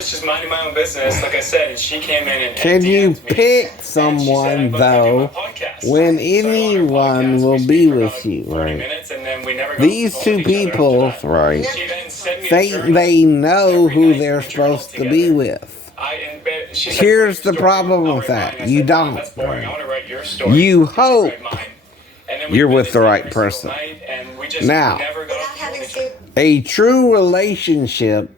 just minding my own business, like I said, and she came in and Can you DM'd me, pick and she said, someone, I'd love to do my though, podcast. when So I went on her anyone podcast, we will speak be for about with you, 40 right? minutes, and then we never got These home two with each other people, after that. right? She then sent me a journal They know every who night they're from a journal supposed to be together. with. In bed, she's like, Here's "Write the your story." problem I'll with write mine. that. I You said, "Mom, don't, that's boring. I right? want to write your story." You She'd hope write mine. And then we you're did with this the thing right every single person. night, and we just Now, never got Without off having each to. other. a true relationship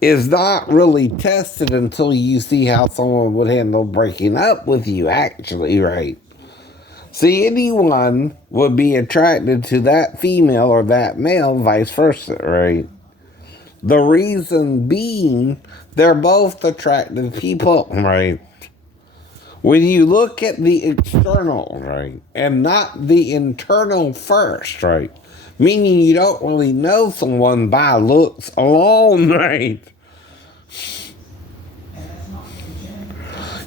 is not really tested until you see how someone would handle breaking up with you, actually, right? See, anyone would be attracted to that female or that male, vice versa, right? The reason being, they're both attractive people, right? When you look at the external, right, and not the internal first, right? Meaning you don't really know someone by looks alone, right?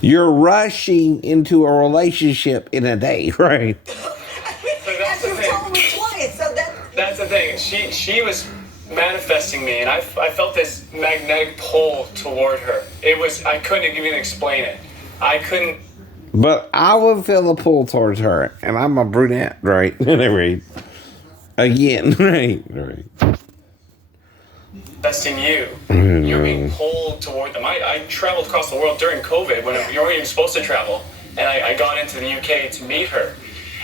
You're rushing into a relationship in a day, right? So that's As the you've thing. told me twice, so That's the thing. She was manifesting me, and I felt this magnetic pull toward her. I couldn't even explain it. I couldn't. But I would feel a pull towards her, and I'm a brunette, right? right? Again, right. Manifesting you. You're being pulled toward them. I traveled across the world during COVID when you weren't even supposed to travel, and I got into the UK to meet her.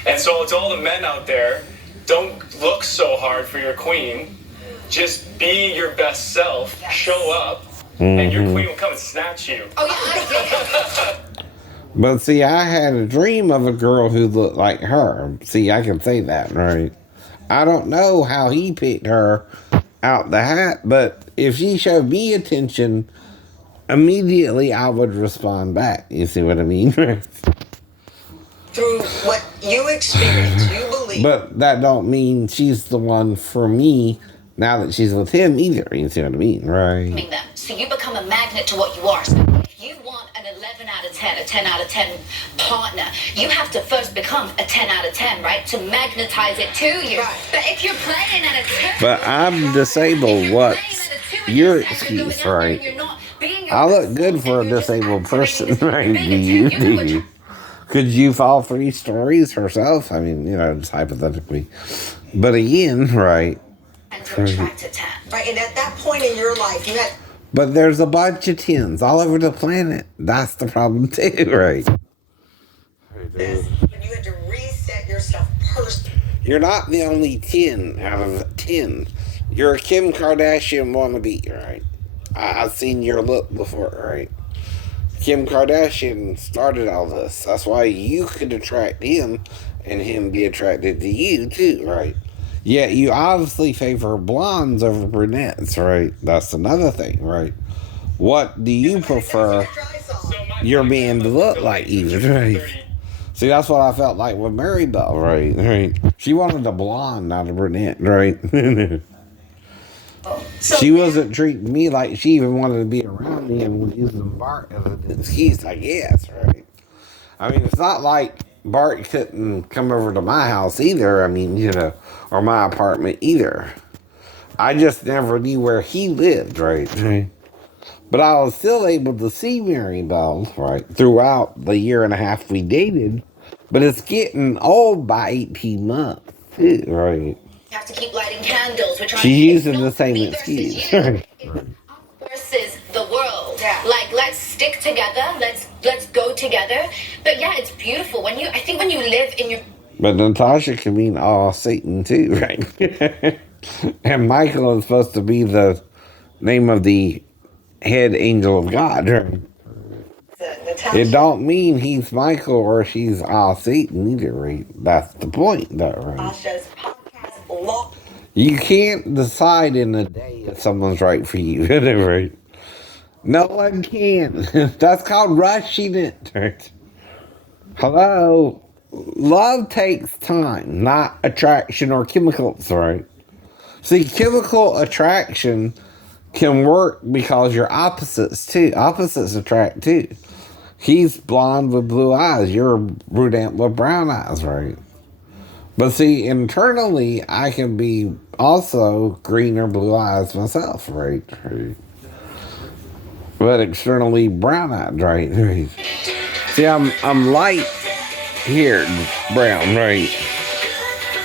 And so to all the men out there, don't look so hard for your queen. Just be your best self. Yes. Show up, and your queen will come and snatch you. Oh yeah, I did. But see, I had a dream of a girl who looked like her. See, I can say that, right? I don't know how he picked her out the hat, but if she showed me attention, immediately I would respond back. You see what I mean? Through what you experience, you believe. But that don't mean she's the one for me now that she's with him either. You see what I mean? Right. Them. So you become a magnet to what you are. So if you want an 11 out of 10, a 10 out of 10 partner, you have to first become a 10 out of 10, right? To magnetize it to you. Right. But if you're playing at a 2... But I'm disabled. What's your excuse, right? I look good for a disabled person, right? Do you? Could you fall 3 stories herself? I mean, just hypothetically. But again, right. And to attract a 10. Right, and at that point in your life, you had. But there's a bunch of 10s all over the planet. That's the problem too, right? This, and you had to reset yourself personally. You're not the only 10 out of 10. You're a Kim Kardashian wannabe, right? I've seen your look before, right? Kim Kardashian started all this. That's why you could attract him and him be attracted to you too, right? Yeah, you obviously favor blondes over brunettes, right? That's another thing, right? What do you prefer your man to look like even, right? See, that's what I felt like with Mary Bell, right? She wanted a blonde, not a brunette, right? She wasn't treating me like she even wanted to be around me and was using Bart as an excuse, I guess, right? I mean, it's not like Bart couldn't come over to my house either, or my apartment either. I just never knew where he lived, right? But I was still able to see Mary Bell, right, throughout the year and a half we dated. But it's getting old by 18 months, too, right? You have to keep lighting candles. We're trying She's to using the same me excuse. versus you. Versus the world. Yeah. Like, let's stick together. Let's go together. But yeah, it's beautiful I think when you live in your... But Natasha can mean all Satan too, right? And Michael is supposed to be the name of the head angel of God, right? It don't mean he's Michael or she's all Satan either, right? That's the point, though, right? Tasha's podcast law. You can't decide in a day if someone's right for you, right? No one can. That's called rushing it, right? Hello? Love takes time, not attraction or chemicals, right? See, chemical attraction can work because you're opposites, too. Opposites attract, too. He's blonde with blue eyes. You're brunette with brown eyes, right? But see, internally, I can be also green or blue eyes myself, right? but externally brown-eyed, right? Right. See, I'm light-haired brown, right?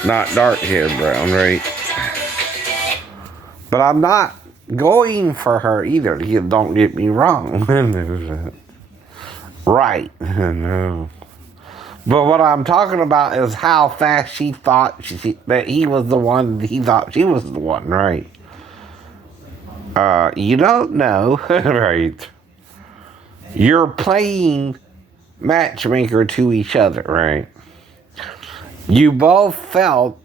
Not dark-haired brown, right? But I'm not going for her either. Don't get me wrong. Right. No. But what I'm talking about is how fast she thought that he was the one. He thought she was the one, right? You don't know, right? You're playing matchmaker to each other, right? You both felt,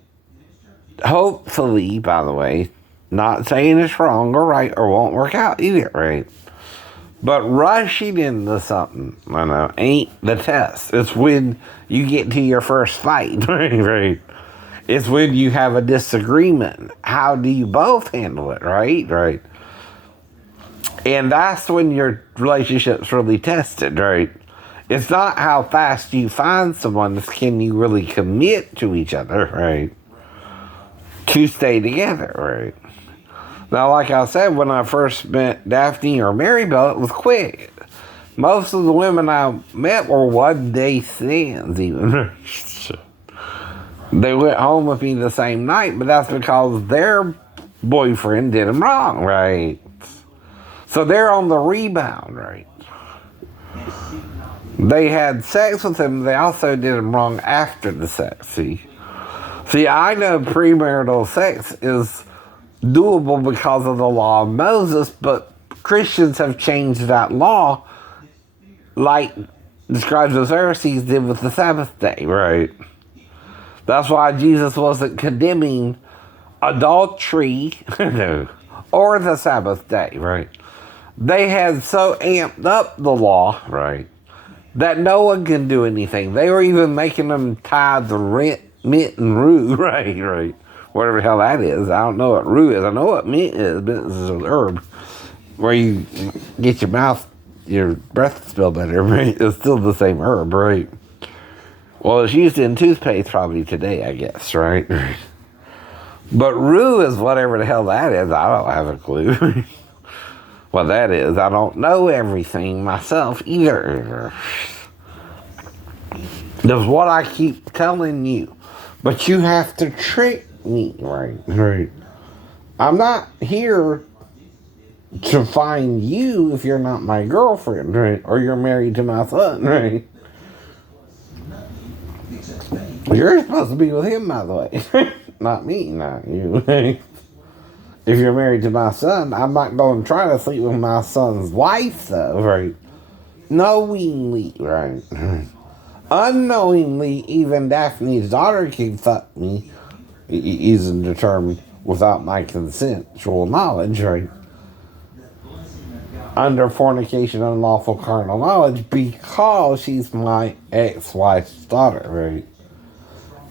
hopefully, by the way, not saying it's wrong or right or won't work out either, right? But rushing into something, I know, ain't the test. It's when you get to your first fight, right? It's when you have a disagreement. How do you both handle it, right? Right. And that's when your relationship's really tested, right? It's not how fast you find someone, it's can you really commit to each other, right? To stay together, right? Now, like I said, when I first met Daphne or Maribel, it was quick. Most of the women I met were one-day stands, even. They went home with me the same night, but that's because their boyfriend did them wrong, right? So they're on the rebound, right? They had sex with him, they also did him wrong after the sex, see? See, I know premarital sex is doable because of the law of Moses, but Christians have changed that law like the scribes and Pharisees did with the Sabbath day, right? That's why Jesus wasn't condemning adultery or the Sabbath day, right? They had so amped up the law, right, that no one can do anything. They were even making them tie the mint and rue, right? Whatever the hell that is. I don't know what rue is. I know what mint is. Mint is an herb where you get your breath smell better, right? It's still the same herb, right? Well, it's used in toothpaste probably today, I guess, right? But rue is whatever the hell that is. I don't have a clue what that is. I don't know everything myself either. That's what I keep telling you. But you have to trick me, right? I'm not here to find you if you're not my girlfriend, right? Or you're married to my son, right? You're supposed to be with him, by the way. Not me, not you. If you're married to my son, I'm not going to try to sleep with my son's wife, though, right? Knowingly, right? Unknowingly, even Daphne's daughter can fuck me, using the term without my consensual knowledge, right? Under fornication, unlawful carnal knowledge, because she's my ex-wife's daughter, right?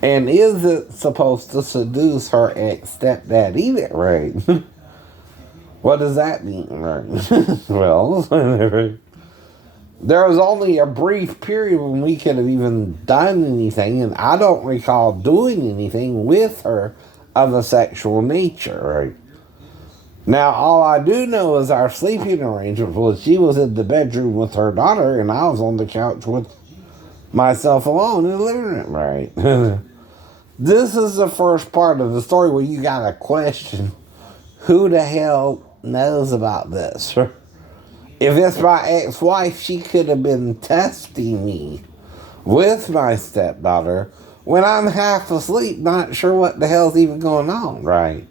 And is it supposed to seduce her ex-stepdad either, right? What does that mean, right? Well, there was only a brief period when we could have even done anything, and I don't recall doing anything with her of a sexual nature, right? Now, all I do know is our sleeping arrangement was she was in the bedroom with her daughter, and I was on the couch with myself alone in the living room, right? This is the first part of the story where you gotta question who the hell knows about this. If it's my ex-wife, she could have been testing me with my stepdaughter when I'm half asleep, not sure what the hell's even going on, right?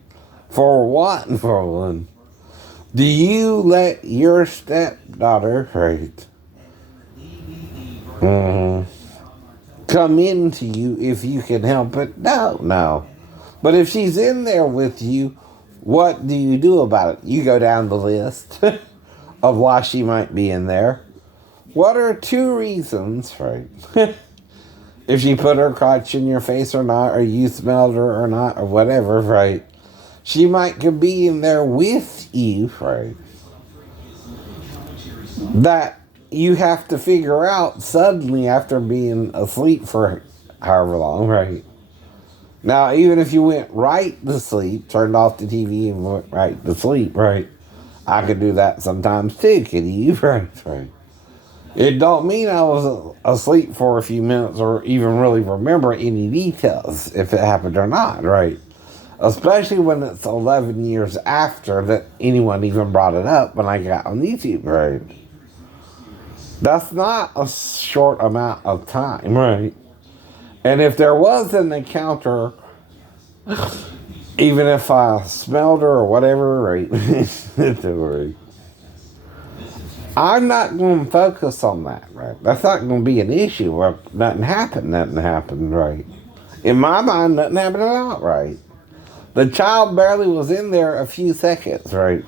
For what, for one? Do you let your stepdaughter, right, come into you if you can help it? No. But if she's in there with you, what do you do about it? You go down the list of why she might be in there. What are 2 reasons, right? If she put her crotch in your face or not, or you smelled her or not, or whatever, right? She might could be in there with you, right? That you have to figure out suddenly after being asleep for however long, right? Now, even if you went right to sleep, turned off the TV and went right to sleep, right? I could do that sometimes too, kitty. Right, right. It don't mean I was asleep for a few minutes or even really remember any details if it happened or not, right? Especially when it's 11 years after that anyone even brought it up when I got on YouTube, right? That's not a short amount of time, right? And if there was an encounter, even if I smelled her or whatever, right? Right. I'm not going to focus on that, right? That's not going to be an issue where nothing happened, right? In my mind, nothing happened at all, right? The child barely was in there a few seconds, right?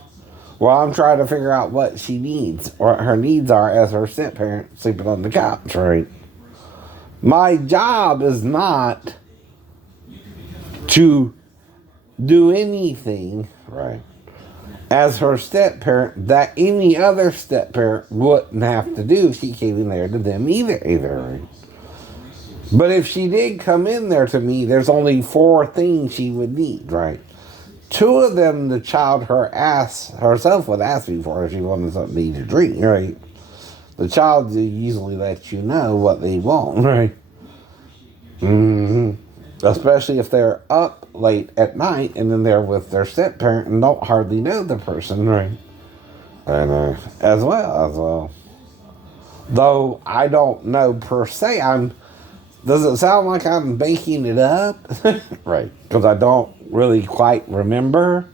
While I'm trying to figure out what she needs, what her needs are as her step parent sleeping on the couch, right? My job is not to do anything, right, as her step parent that any other step parent wouldn't have to do if she came in there to them either, right? But if she did come in there to me, there's only 4 things she would need, right? 2 of them the child herself would ask me for if she wanted something to eat or drink, right? The child usually lets you know what they want, right? Especially if they're up late at night and then they're with their step parent and don't hardly know the person, right? And as well. Though I don't know per se, does it sound like I'm making it up? Right, because I don't really quite remember.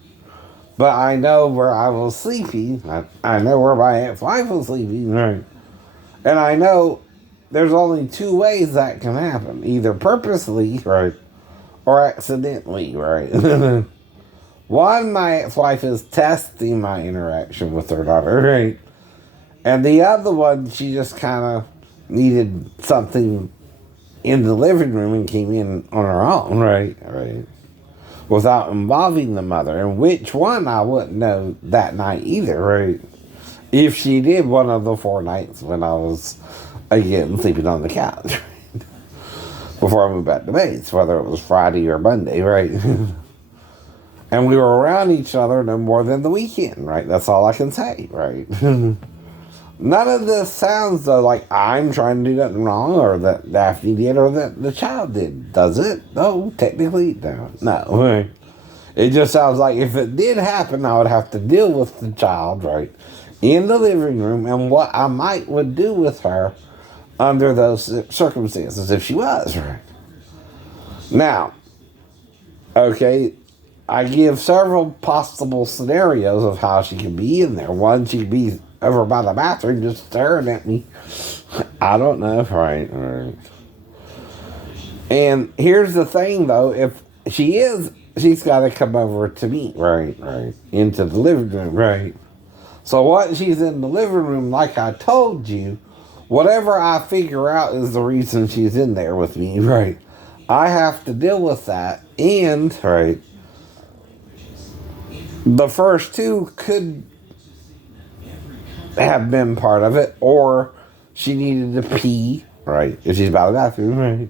But I know where I was sleeping. I know where my ex-wife was sleeping, right? And I know there's only 2 ways that can happen. Either purposely, right, or accidentally, right? One, my ex-wife is testing my interaction with her daughter, right? And the other one, she just kind of needed something in the living room and came in on her own, right? Without involving the mother. And which one I wouldn't know that night either, right? If she did one of the 4 nights when I was, again, sleeping on the couch, right? Before I moved back to base, whether it was Friday or Monday, right? And we were around each other no more than the weekend, right? That's all I can say, right? None of this sounds though like I'm trying to do nothing wrong or that Daphne did or that the child did. Does it? No, technically, no. It just sounds like if it did happen, I would have to deal with the child, right, in the living room and what I would do with her under those circumstances if she was, right? Now, okay, I give several possible scenarios of how she could be in there. One, she could be over by the bathroom just staring at me. I don't know. Right. And here's the thing, though. If she is, she's got to come over to me, right, into the living room, right? So once she's in the living room, like I told you, whatever I figure out is the reason she's in there with me, right? I have to deal with that. And, right, the first 2 could have been part of it, or she needed to pee, right, if she's by the bathroom, right,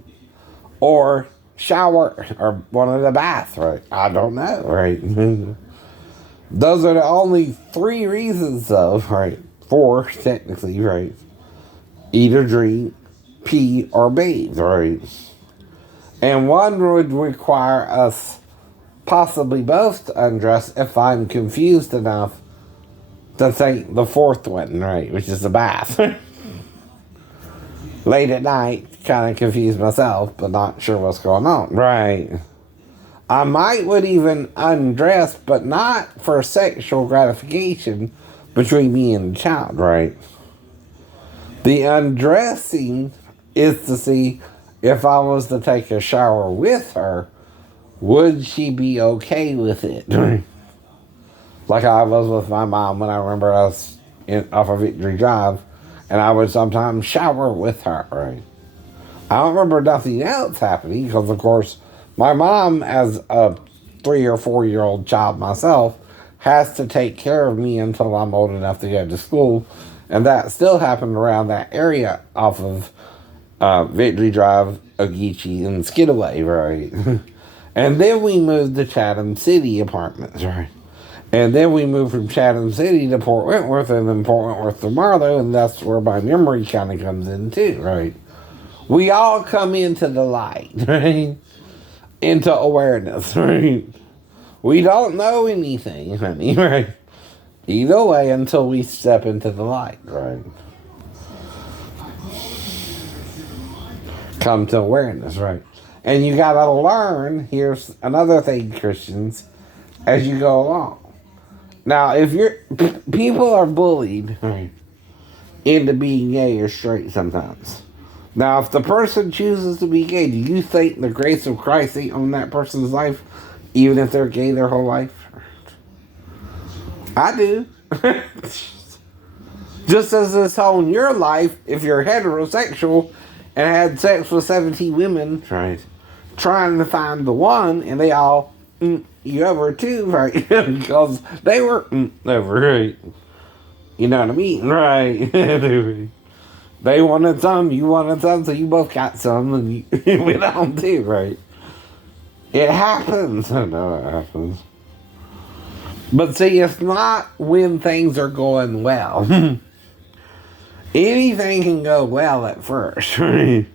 or shower, or one of the baths, right, I don't know, right. Those are the only 3 reasons, though, right, 4 technically, right, eat or drink, pee, or bathe, right, and one would require us possibly both to undress if I'm confused enough to think the 4th one, right, which is the bath. Late at night, kind of confused myself, but not sure what's going on, right. I would even undress, but not for sexual gratification between me and the child, right. The undressing is to see if I was to take a shower with her, would she be okay with it? Like I was with my mom when I remember us off of Victory Drive, and I would sometimes shower with her, right? I don't remember nothing else happening because, of course, my mom, as a 3 or 4-year-old child myself, has to take care of me until I'm old enough to go to school, and that still happened around that area off of Victory Drive, Ogeechee, and Skidaway, right? And then we moved to Chatham City Apartments, right? And then we moved from Chatham City to Port Wentworth, and then Port Wentworth to Marlow, and that's where my memory kind of comes in too, right? We all come into the light, right? Into awareness, right? We don't know anything, honey, right? Either way, until we step into the light, right? Come to awareness, right? And you gotta learn, here's another thing, Christians, as you go along. Now, if people are bullied, right, into being gay or straight sometimes. Now, if the person chooses to be gay, do you think the grace of Christ ain't on that person's life, even if they're gay their whole life? I do. Just as it's on your life, if you're heterosexual and had sex with 17 women, right, trying to find the one, and they all you over too, right? Because they were over, right? You know what I mean, right? They wanted some, you wanted some, so you both got some, and you went on too, right? It happens. I know it happens. But see, it's not when things are going well. Anything can go well at first, right?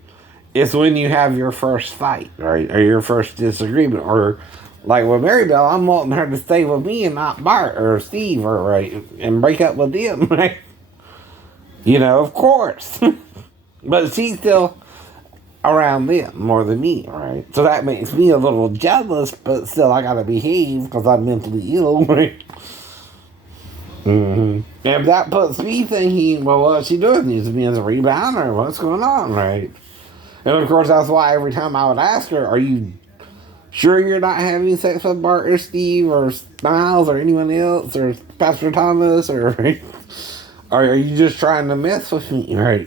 It's when you have your first fight, right? Or your first disagreement. Or like with Mary Bell, I'm wanting her to stay with me and not Bart or Steve, or right, and break up with them, right? You know, of course. But she's still around them more than me, right? So that makes me a little jealous, but still I gotta behave because I'm mentally ill, right? Mm-hmm. And that puts me thinking, well, what's she doing? Needs to be as a rebounder. What's going on, right? And of course, that's why every time I would ask her, are you sure you're not having sex with Bart or Steve or Styles or anyone else or Pastor Thomas or, right? Or are you just trying to mess with me, right?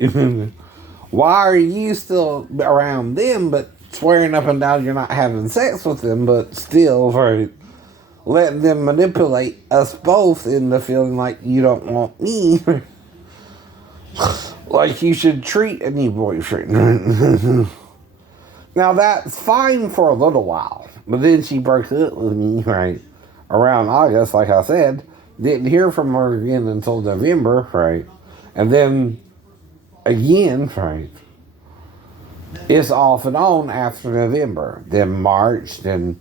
Why are you still around them but swearing up and down you're not having sex with them, but still, right, letting them manipulate us both into feeling like you don't want me? Like you should treat a new boyfriend. Now that's fine for a little while, but then she broke up with me, right, around August, like I said. Didn't hear from her again until November, right? And then again, right, it's off and on after November. Then March, then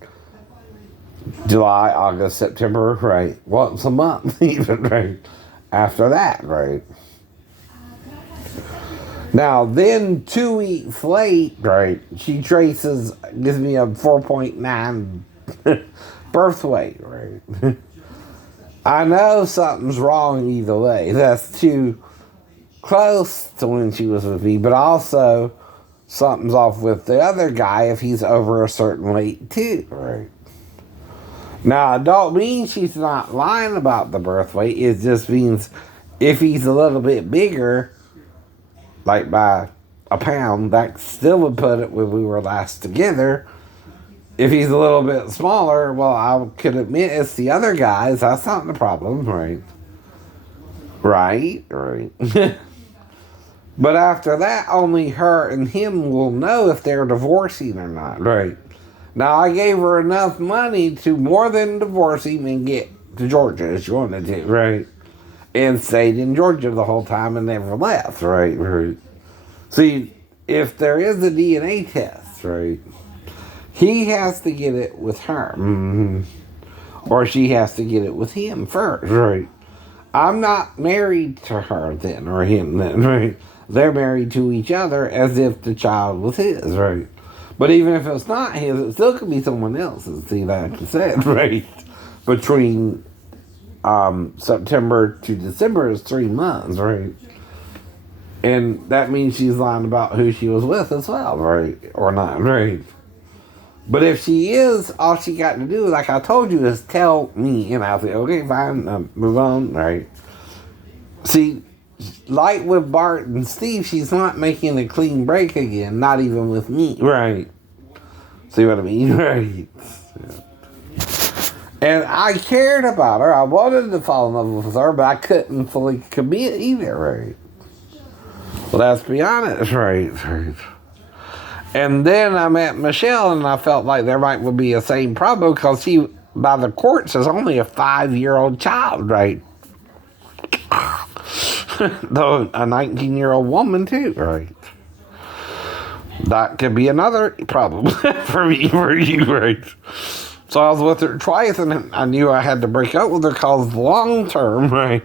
July, August, September, right? Once a month even, right? After that, right? Now, then 2 weeks late, right, she gives me a 4.9 birth weight, right? I know something's wrong either way. That's too close to when she was with me, but also something's off with the other guy if he's over a certain weight too, right? Now, I don't mean she's not lying about the birth weight. It just means if he's a little bit bigger, like by a pound, that still would put it when we were last together. If he's a little bit smaller, well, I could admit it's the other guys. That's not the problem, right? Right. But after that, only her and him will know if they're divorcing or not, right? Now, I gave her enough money to more than divorce him and get to Georgia as she wanted to, right? And stayed in Georgia the whole time and never left, right? See, if there is a DNA test, right, he has to get it with her. Mm-hmm. Or she has to get it with him first, right? I'm not married to her then, or him then, right? They're married to each other as if the child was his, right? But even if it's not his, it still could be someone else's. See, like I said, right? Between September to December is 3 months, right? And that means she's lying about who she was with as well, right? Or not, right? But if she is, all she got to do, like I told you, is tell me, and I'll say, okay, fine, move on, right? See, like with Bart and Steve, she's not making a clean break again, not even with me, right? See what I mean, right? Yeah. And I cared about her. I wanted to fall in love with her, but I couldn't fully commit either, right? Well, let's be honest, right? And then I met Michelle, and I felt like there might be a same problem because she by the courts as only a 5-year-old child, right? Though a 19-year-old woman too, right? That could be another problem for you, right? So I was with her twice, and I knew I had to break up with her because long term, right?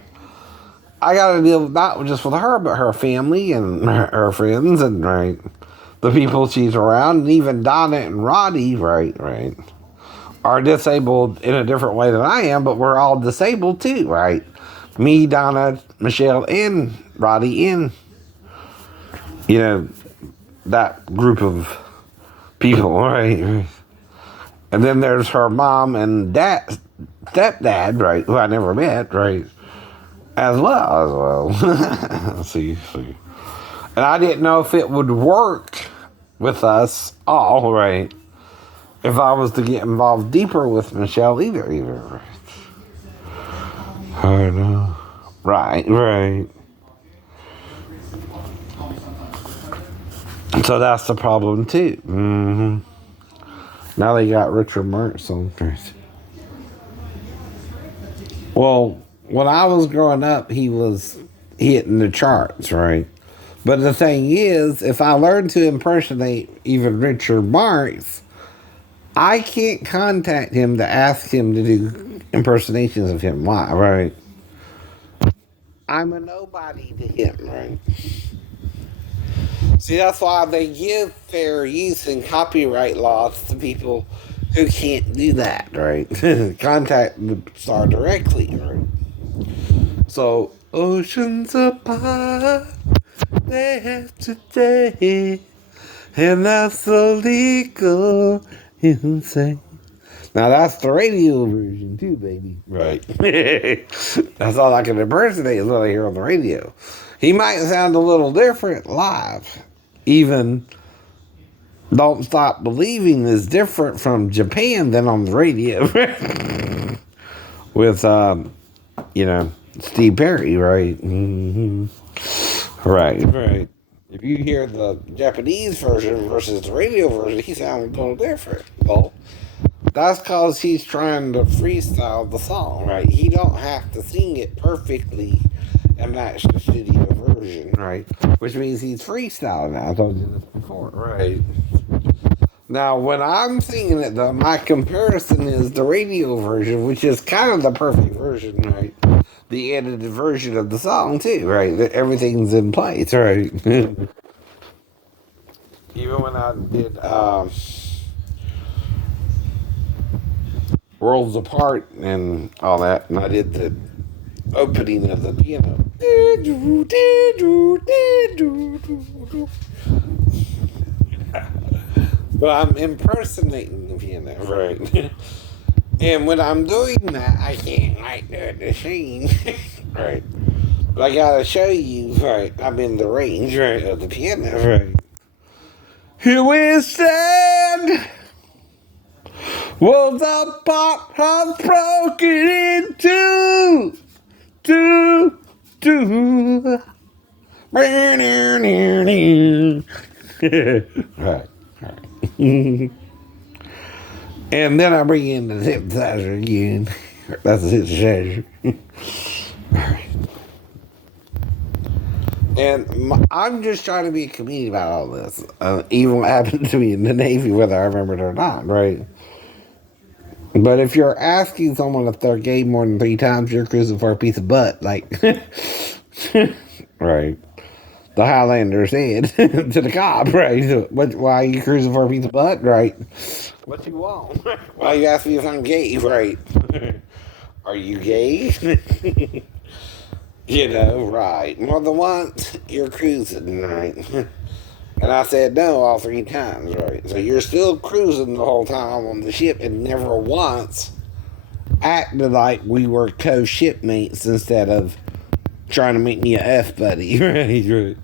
I got to deal with not just with her, but her family and her friends, and right, the people she's around, and even Donna and Roddy, right, are disabled in a different way than I am, but we're all disabled too, right? Me, Donna, Michelle, and Roddy, and that group of people, right? And then there's her mom and stepdad, right, who I never met, right, as well. see. And I didn't know if it would work with us all, right, if I was to get involved deeper with Michelle either. Right? I know. Right. So that's the problem too. Mm-hmm. Now they got Richard Marx on. Well, when I was growing up, he was hitting the charts, right? But the thing is, if I learned to impersonate even Richard Marx, I can't contact him to ask him to do impersonations of him. Why, right? I'm a nobody to him, right? See, that's why they give fair use and copyright laws to people who can't do that, right? Contact the star directly, right? So, oceans apart, they have today, and that's illegal, you say. Now, that's the radio version, too, baby. Right. That's all I can impersonate is what I hear on the radio. He might sound a little different live. Even Don't Stop Believing is different from Japan than on the radio. With, Steve Perry, right? Mm-hmm. Right. If you hear the Japanese version versus the radio version, he sounds a little different. Well, that's because he's trying to freestyle the song, right? He don't have to sing it perfectly and match the studio version, right? Which means he's freestyling now. I told you this before, right? Now, when I'm singing it, though, my comparison is the radio version, which is kind of the perfect version, right? The edited version of the song, too, right? Everything's in place, right? Even when I did Worlds Apart and all that, and I did the opening of the piano. But I'm impersonating the piano, right? And when I'm doing that, I can't do it the machine, right? But I gotta show you, right? I'm in the range, right, of the piano, right? Here we stand. Well, the pop has broken into two. Right. And then I bring in the synthesizer again. That's the synthesizer. Right. And I'm just trying to be a comedian about all this. Even what happened to me in the Navy, whether I remember it or not, right? But if you're asking someone if they're gay more than 3 times, you're cruising for a piece of butt. Like, right. The Highlander said to the cop, right? Why are you cruising for a piece of butt, right? What you want? Why you ask me if I'm gay, right? Are you gay? Right. More than once, you're cruising, right? And I said no all 3 times, right? So you're still cruising the whole time on the ship and never once acted like we were co-shipmates instead of trying to make me a F buddy, right?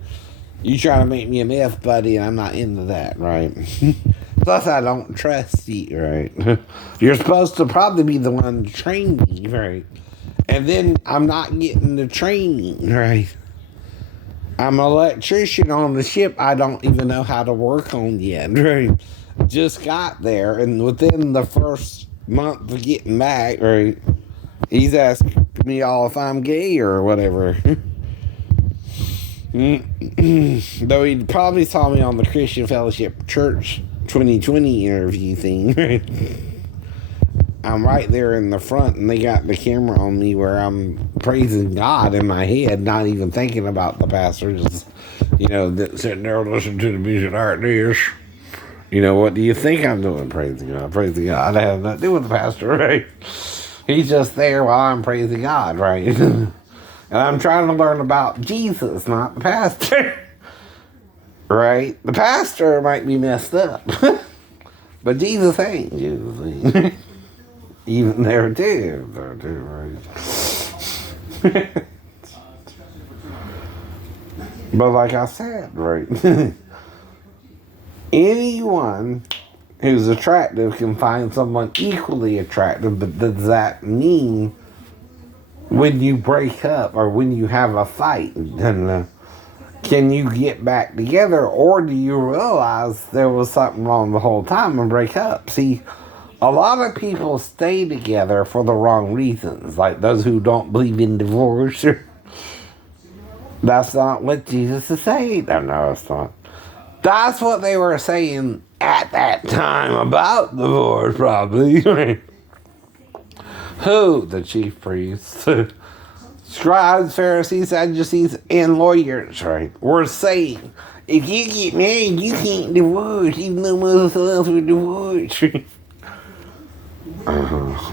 You trying to make me an F buddy and I'm not into that, right? Plus I don't trust you, right? You're supposed to probably be the one to train me, right? And then I'm not getting the training, right? I'm an electrician on the ship I don't even know how to work on yet, right? Just got there, and within the first month of getting back, right? He's asking me all if I'm gay or whatever. Though he probably saw me on the Christian Fellowship Church 2020 interview thing. I'm right there in the front, and they got the camera on me where I'm praising God in my head, not even thinking about the pastor. Just, sitting there listening to the music like this. What do you think I'm doing? Praising God. Praising God. I have nothing to do with the pastor, right? He's just there while I'm praising God, right? And I'm trying to learn about Jesus, not the pastor. Right? The pastor might be messed up. But Jesus ain't. Even there too. Right? But like I said, right? Anyone who's attractive can find someone equally attractive, but does that mean when you break up or when you have a fight, can you get back together, or do you realize there was something wrong the whole time and break up? See, a lot of people stay together for the wrong reasons, like those who don't believe in divorce. That's not what Jesus is saying. No, it's not. That's what they were saying at that time about divorce, probably. Who? The chief priests, scribes, Pharisees, Sadducees, and lawyers, right? Were saying, if you get married, you can't divorce, even though most of us were divorced.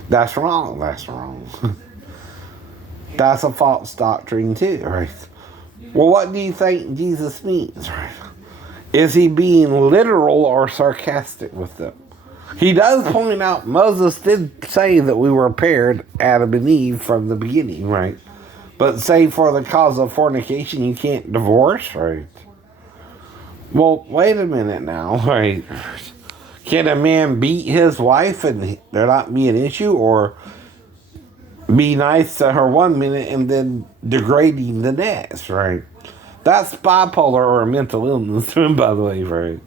That's wrong. That's wrong. That's a false doctrine too, right? Well, what do you think Jesus means, right? Is he being literal or sarcastic with them? He does point out Moses did say that we were paired, Adam and Eve, from the beginning, right? But say for the cause of fornication, you can't divorce, right? Well, wait a minute now, right? Can a man beat his wife and there not be an issue, or be nice to her one minute and then degrading the next, right? That's bipolar or mental illness, by the way, right?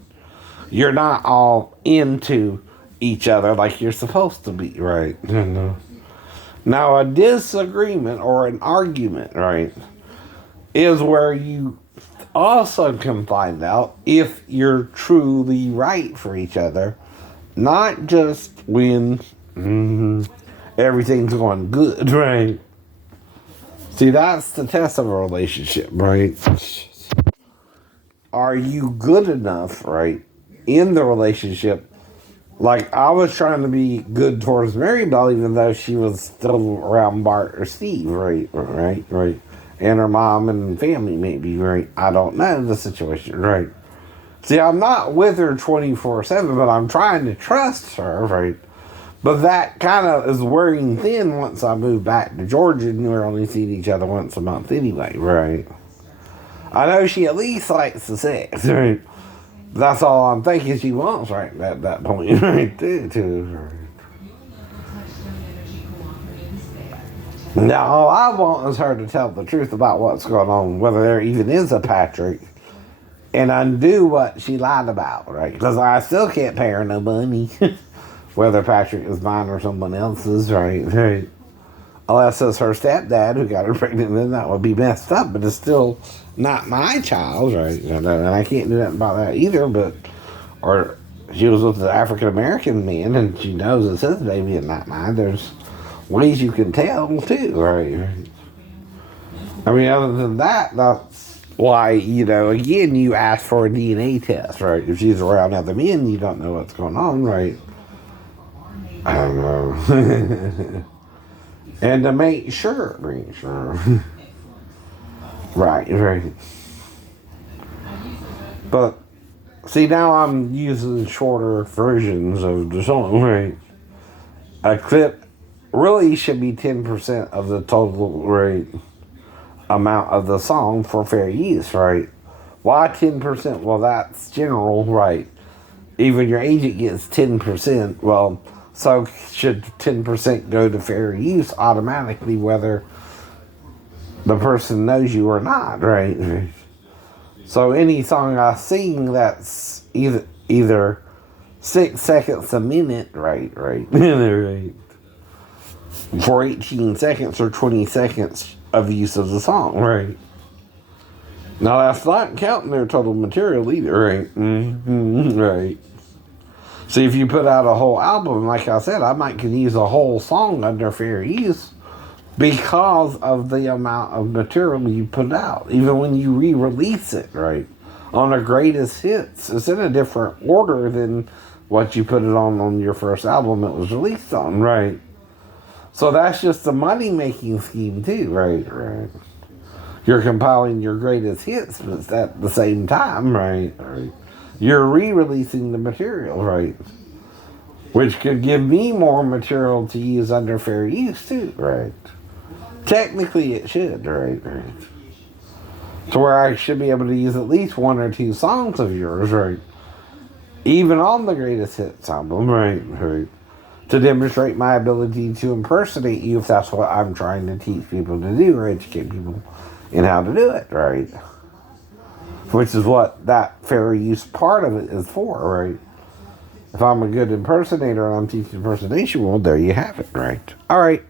You're not all into each other like you're supposed to be, right? Now, a disagreement or an argument, right, is where you also can find out if you're truly right for each other, not just when everything's going good, right? See, that's the test of a relationship, right? Are you good enough, right, in the relationship? Like, I was trying to be good towards Mary Bell, even though she was still around Bart or Steve, right? And her mom and family, maybe, right? I don't know the situation, right? See, I'm not with her 24/7, but I'm trying to trust her, right? But that kind of is wearing thin once I move back to Georgia, and we're only seeing each other once a month anyway, right? I know she at least likes the sex, right? That's all I'm thinking she wants right at that point, right? Right. Now, all I want is her to tell the truth about what's going on, whether there even is a Patrick, and undo what she lied about, right? Because I still can't pay her no money. Whether Patrick is mine or someone else's, right? Unless it's her stepdad who got her pregnant, then that would be messed up, but it's still not my child, right? And I can't do nothing about that either, or she was with an African-American man, and she knows it's his baby and not mine. There's ways you can tell, too, right? I mean, other than that, that's why, again, you ask for a DNA test, right? If she's around other men, you don't know what's going on, right? I don't know. And to make sure. Right. But, see, now I'm using shorter versions of the song, right? A clip really should be 10% of the total, right, amount of the song for fair use, right? Why 10%? Well, that's general, right? Even your agent gets 10%. Well, so should 10% go to fair use automatically, whether the person knows you or not, right? So any song I sing that's either 6 seconds a minute, right, right. For 18 seconds or 20 seconds of use of the song, right. Now that's not counting their total material either, right? Right. See, if you put out a whole album, like I said, I might could use a whole song under fair use because of the amount of material you put out. Even when you re-release it, right? On the greatest hits, it's in a different order than what you put it on your first album it was released on, right? So that's just a money-making scheme too, right. You're compiling your greatest hits, but at the same time, right. You're re-releasing the material, right? Which could give me more material to use under fair use too, right? Technically it should, right. To where I should be able to use at least 1 or 2 songs of yours, right? Even on the greatest hits album, right. To demonstrate my ability to impersonate you if that's what I'm trying to teach people to do or educate people in how to do it, right? Which is what that fair use part of it is for, right? If I'm a good impersonator and I'm teaching impersonation, well, there you have it, right? All right.